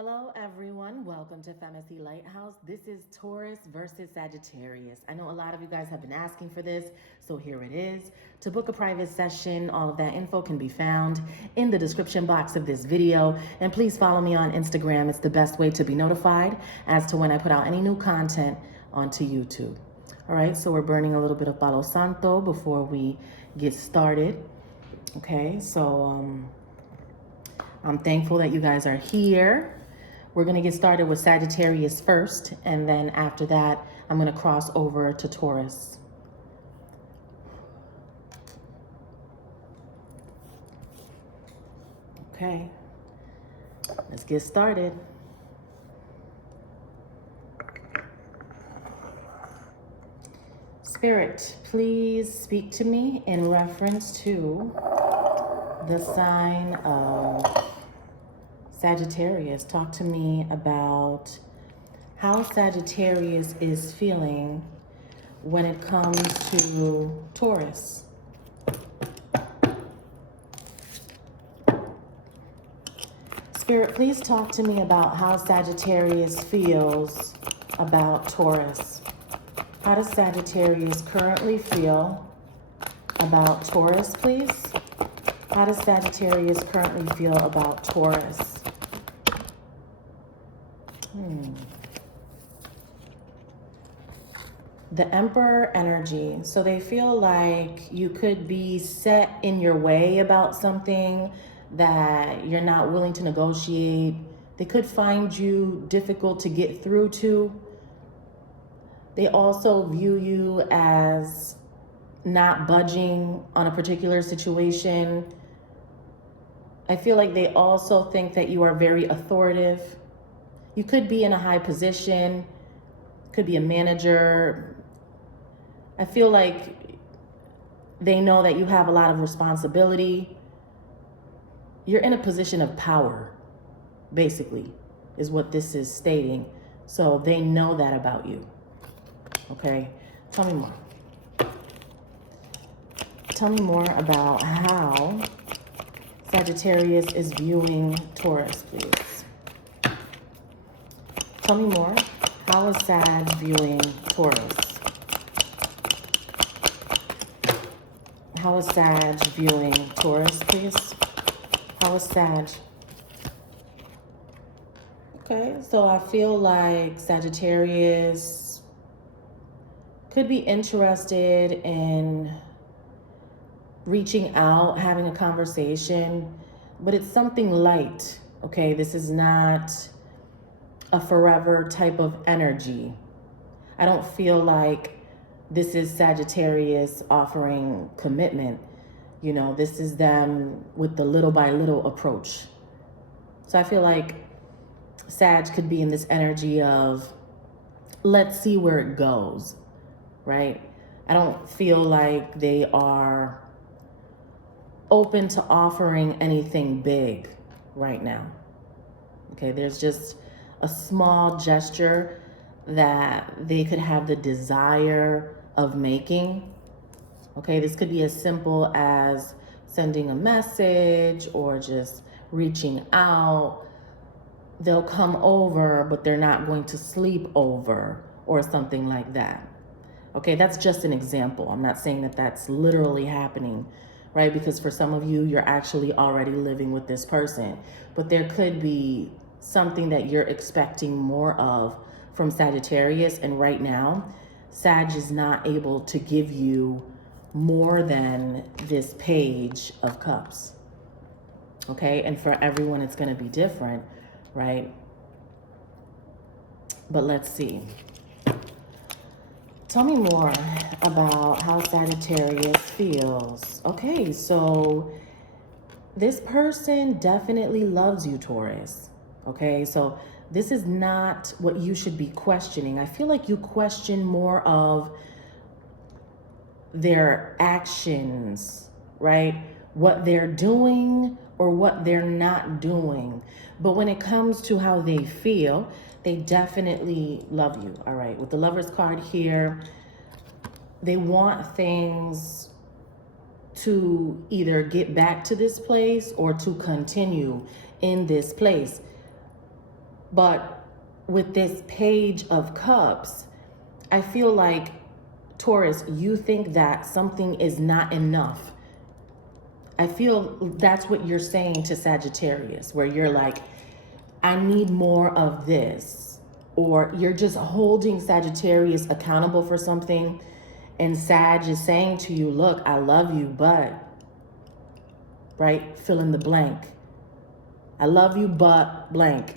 Hello everyone, welcome to FEMACY'S LightHouse. This is Taurus versus Sagittarius. I know a lot of you guys have been asking for this, so here it is. To book a private session, all of that info can be found in the description box of this video. And please follow me on Instagram. It's the best way to be notified as to when I put out any new content onto YouTube. All right, so we're burning a little bit of Palo Santo before we get started. Okay, so I'm thankful that you guys are here. We're going to get started with Sagittarius first, and then after that, I'm going to cross over to Taurus. Okay, let's get started. Spirit, please speak to me in reference to the sign of Sagittarius. Talk to me about how Sagittarius is feeling when it comes to Taurus. Spirit, please talk to me about how Sagittarius feels about Taurus. How does Sagittarius currently feel about Taurus, please? How does Sagittarius currently feel about Taurus? The Emperor energy. So they feel like you could be set in your way about something that you're not willing to negotiate. They could find you difficult to get through to. They also view you as not budging on a particular situation. I feel like they also think that you are very authoritative. You could be in a high position, could be a manager. I feel like they know that you have a lot of responsibility. You're in a position of power, basically, is what this is stating. So they know that about you. Okay, tell me more. Tell me more about how Sagittarius is viewing Taurus, please. Tell me more. How is Sag viewing Taurus? How is Sag viewing Taurus, please? How is Sag? Okay, so I feel like Sagittarius could be interested in reaching out, having a conversation, but it's something light, okay? This is not a forever type of energy. I don't feel like this is Sagittarius offering commitment. You know, this is them with the little by little approach. So I feel like Sag could be in this energy of, let's see where it goes, right? I don't feel like they are open to offering anything big right now. Okay, there's just a small gesture that they could have the desire of making. Okay, this could be as simple as sending a message or just reaching out. They'll come over, but they're not going to sleep over or something like that. Okay, that's just an example. I'm not saying that that's literally happening, right? Because for some of you, you're actually already living with this person. But there could be something that you're expecting more of from Sagittarius. And right now, Sag is not able to give you more than this Page of Cups. Okay, and for everyone, it's going to be different, right? But let's see. Tell me more about how Sagittarius feels. Okay, so this person definitely loves you, Taurus. Okay, so this is not what you should be questioning. I feel like you question more of their actions, right? What they're doing or what they're not doing. But when it comes to how they feel, they definitely love you. All right, with the Lover's card here, they want things to either get back to this place or to continue in this place. But with this Page of Cups, I feel like, Taurus, you think that something is not enough. I feel that's what you're saying to Sagittarius, where you're like, I need more of this. Or you're just holding Sagittarius accountable for something, and Sag is saying to you, look, I love you, but, right, fill in the blank. I love you, but blank,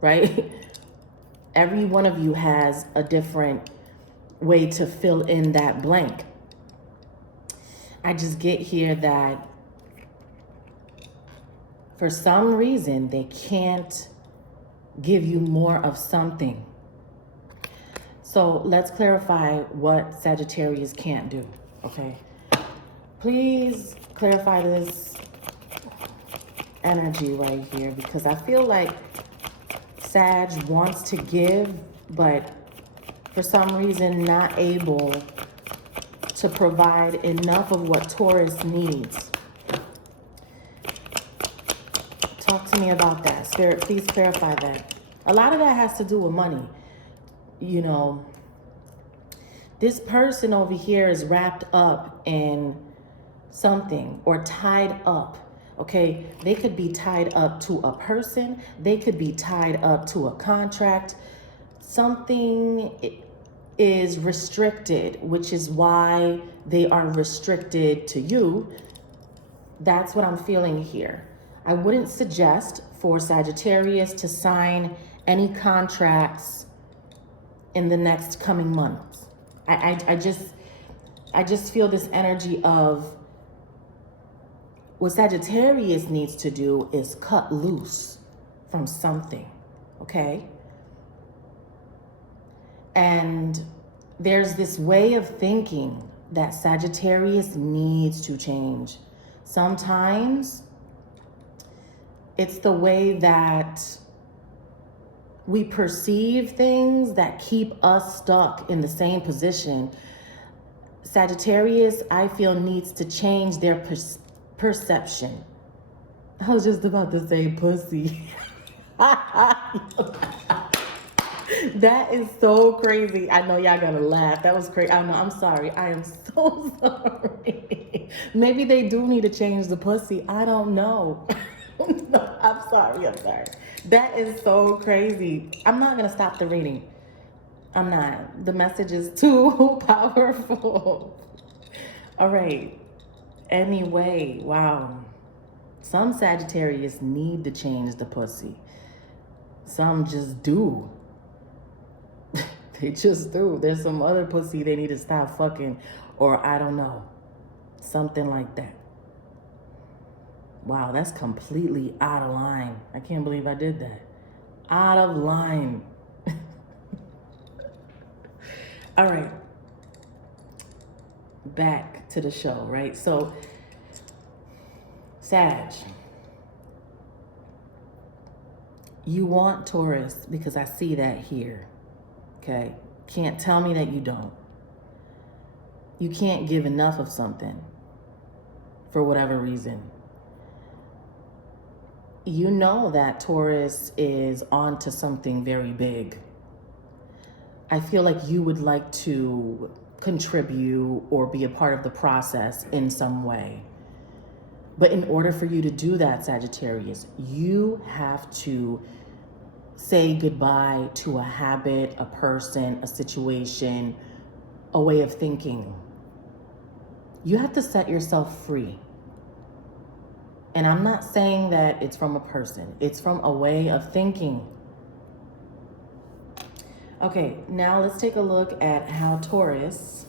right? Every one of you has a different way to fill in that blank. I just get here that for some reason they can't give you more of something. So let's clarify what Sagittarius can't do, okay? Please clarify this energy right here, because I feel like Sag wants to give, but for some reason not able to provide enough of what Taurus needs. Talk to me about that. Spirit, please clarify that. A lot of that has to do with money. You know, this person over here is wrapped up in something or tied up. Okay, they could be tied up to a person. They could be tied up to a contract. Something is restricted, which is why they are restricted to you. That's what I'm feeling here. I wouldn't suggest for Sagittarius to sign any contracts in the next coming months. I just feel this energy of what Sagittarius needs to do is cut loose from something, okay? And there's this way of thinking that Sagittarius needs to change. Sometimes it's the way that we perceive things that keep us stuck in the same position. Sagittarius, I feel, needs to change their perception. I was just about to say pussy. That is so crazy. I know y'all gonna laugh. That was crazy. I know, I'm sorry. I am so sorry. Maybe they do need to change the pussy. I don't know. No, I'm sorry. That is so crazy. I'm not gonna stop the reading. I'm not. The message is too powerful. All right. Anyway, wow. Some Sagittarius need to change the pussy. Some just do. They just do. There's some other pussy they need to stop fucking, or I don't know. Something like that. Wow, that's completely out of line. I can't believe I did that. Out of line. All right. Back to the show, right? So, Sag, you want Taurus because I see that here, okay? Can't tell me that you don't. You can't give enough of something for whatever reason. You know that Taurus is onto something very big. I feel like you would like to contribute or be a part of the process in some way. But in order for you to do that, Sagittarius, you have to say goodbye to a habit, a person, a situation, a way of thinking. You have to set yourself free. And I'm not saying that it's from a person. It's from a way of thinking. Okay, now let's take a look at how Taurus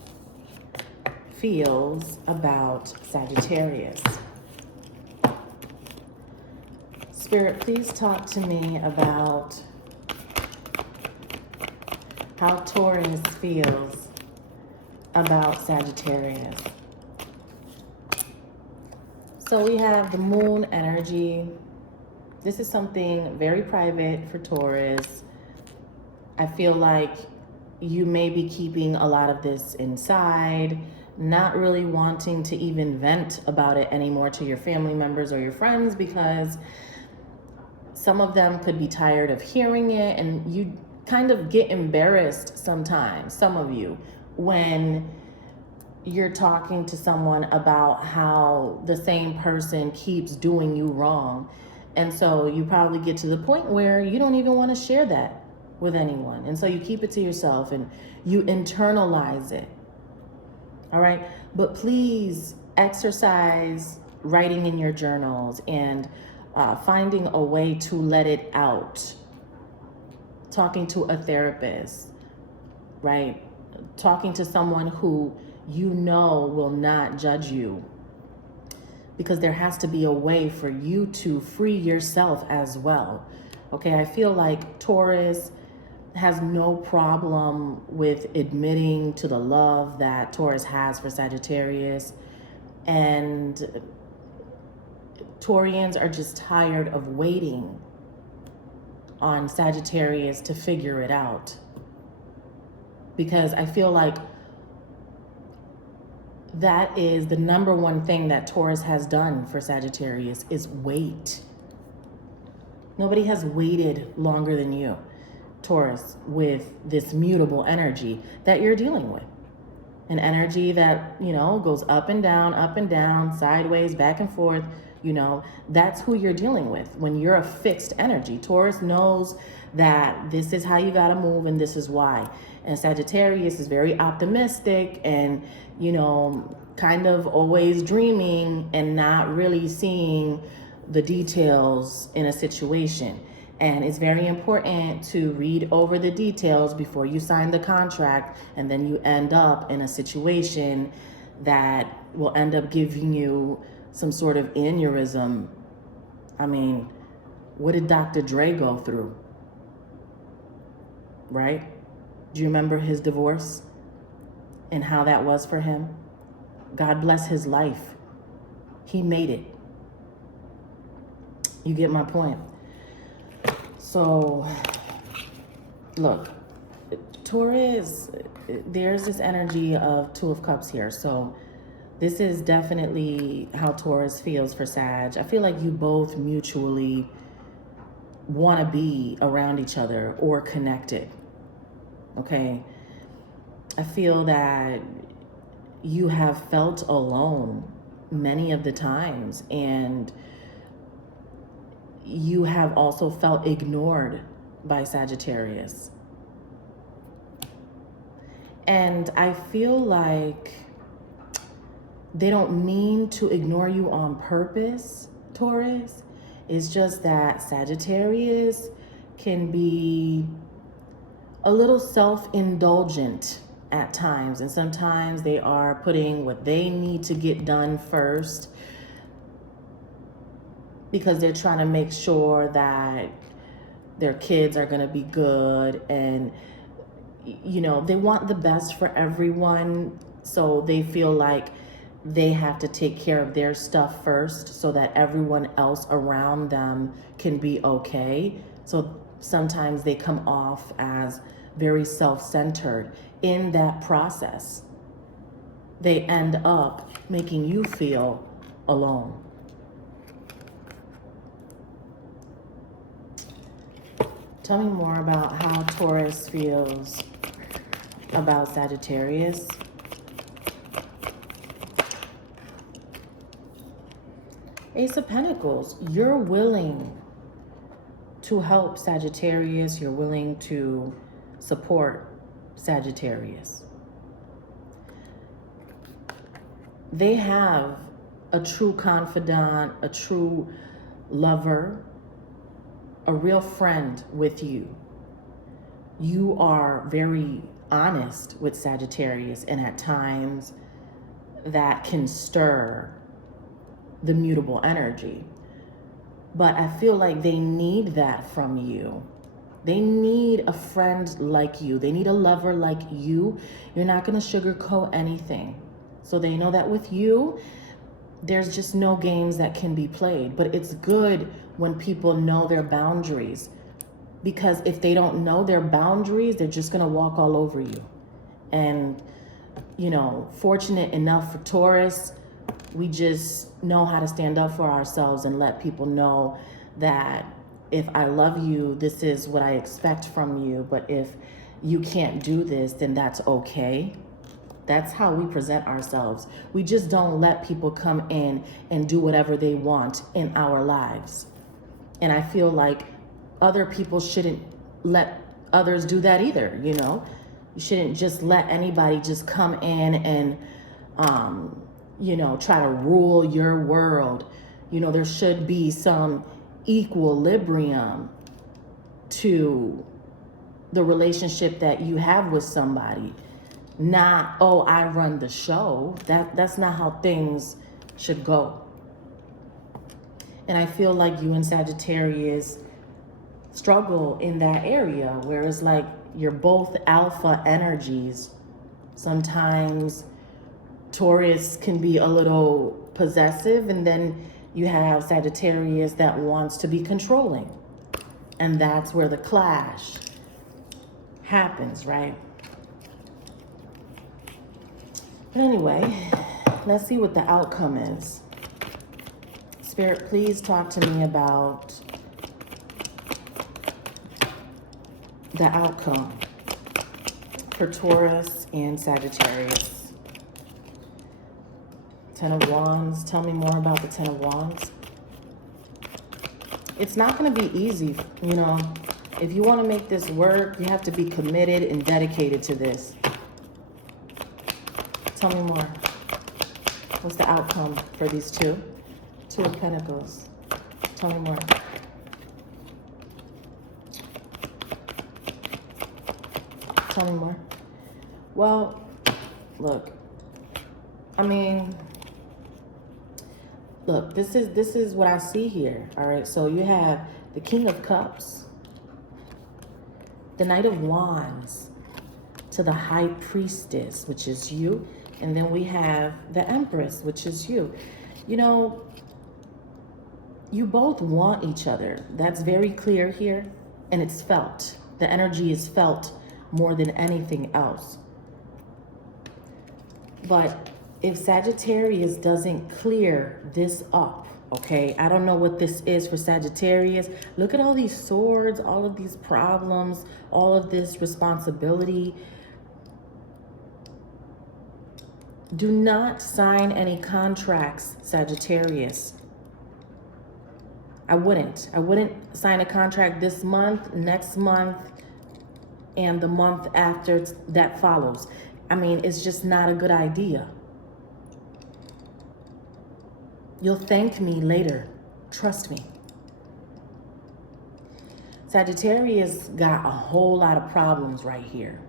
feels about Sagittarius. Spirit, please talk to me about how Taurus feels about Sagittarius. So we have the moon energy. This is something very private for Taurus. I feel like you may be keeping a lot of this inside, not really wanting to even vent about it anymore to your family members or your friends, because some of them could be tired of hearing it, and you kind of get embarrassed sometimes, some of you, when you're talking to someone about how the same person keeps doing you wrong. And so you probably get to the point where you don't even want to share that with anyone. And so you keep it to yourself and you internalize it. All right. But please exercise writing in your journals and finding a way to let it out. Talking to a therapist, right? Talking to someone who you know will not judge you. Because there has to be a way for you to free yourself as well. Okay, I feel like Taurus has no problem with admitting to the love that Taurus has for Sagittarius. And Taurians are just tired of waiting on Sagittarius to figure it out. Because I feel like that is the number one thing that Taurus has done for Sagittarius is wait. Nobody has waited longer than you, Taurus, with this mutable energy that you're dealing with. An energy that, you know, goes up and down, sideways, back and forth. You know, that's who you're dealing with. When you're a fixed energy, Taurus knows that this is how you got to move and this is why. And Sagittarius is very optimistic and, you know, kind of always dreaming and not really seeing the details in a situation. And it's very important to read over the details before you sign the contract, and then you end up in a situation that will end up giving you some sort of aneurysm. I mean, what did Dr. Dre go through? Right? Do you remember his divorce and how that was for him? God bless his life. He made it. You get my point? So, look, Taurus, there's this energy of Two of Cups here. So this is definitely how Taurus feels for Sag. I feel like you both mutually want to be around each other or connected. Okay? I feel that you have felt alone many of the times, and you have also felt ignored by Sagittarius. And I feel like they don't mean to ignore you on purpose, Taurus. It's just that Sagittarius can be a little self-indulgent at times. And sometimes they are putting what they need to get done first because they're trying to make sure that their kids are going to be good. And, you know, they want the best for everyone. So they feel like they have to take care of their stuff first so that everyone else around them can be okay. So sometimes they come off as very self-centered. In that process, they end up making you feel alone. Tell me more about how Taurus feels about Sagittarius. Ace of Pentacles, you're willing to help Sagittarius. You're willing to support Sagittarius. They have a true confidant, a true lover, a real friend with you. You are very honest with Sagittarius, and at times that can stir the mutable energy. But I feel like they need that from you. They need a friend like you. They need a lover like you. You're not going to sugarcoat anything. So they know that with you, there's just no games that can be played. But it's good when people know their boundaries. Because if they don't know their boundaries, they're just going to walk all over you. And, you know, fortunate enough for Taurus, we just know how to stand up for ourselves and let people know that if I love you, this is what I expect from you. But if you can't do this, then that's okay. That's how we present ourselves. We just don't let people come in and do whatever they want in our lives. And I feel like other people shouldn't let others do that either, you know? You shouldn't just let anybody just come in and, you know, try to rule your world. You know, there should be some equilibrium to the relationship that you have with somebody. Not, oh, I run the show. That's not how things should go. And I feel like you and Sagittarius struggle in that area where it's like you're both alpha energies. Sometimes Taurus can be a little possessive, and then you have Sagittarius that wants to be controlling. And that's where the clash happens, right? But anyway, let's see what the outcome is. Spirit, please talk to me about the outcome for Taurus and Sagittarius. Ten of Wands. Tell me more about the Ten of Wands. It's not going to be easy, you know. If you want to make this work, you have to be committed and dedicated to this. Tell me more. What's the outcome for these two? Two of Pentacles. Tell me more. Tell me more. Well, look. I mean, look, this is what I see here. All right. So you have the King of Cups, the Knight of Wands, to the High Priestess, which is you. And then we have the Empress, which is you. You know, you both want each other. That's very clear here. And it's felt. The energy is felt more than anything else. But if Sagittarius doesn't clear this up, okay, I don't know what this is for Sagittarius. Look at all these swords, all of these problems, all of this responsibility. Do not sign any contracts, Sagittarius. I wouldn't sign a contract this month, next month, and the month after that follows. I mean, it's just not a good idea. You'll thank me later. Trust me. Sagittarius got a whole lot of problems right here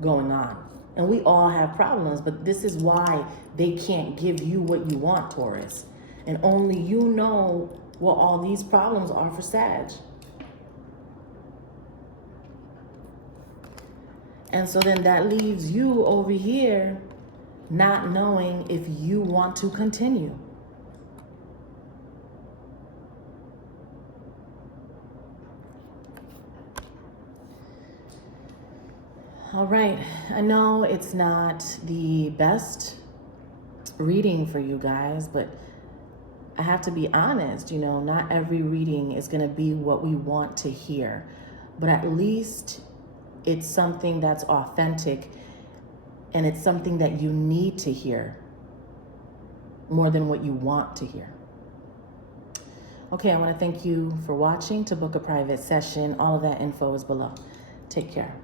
going on. And we all have problems, but this is why they can't give you what you want, Taurus. And only you know what all these problems are for Sag. And so then that leaves you over here not knowing if you want to continue. All right, I know it's not the best reading for you guys, but I have to be honest, you know, not every reading is going to be what we want to hear, but at least it's something that's authentic and it's something that you need to hear more than what you want to hear. Okay, I want to thank you for watching. To book a private session, all of that info is below. Take care.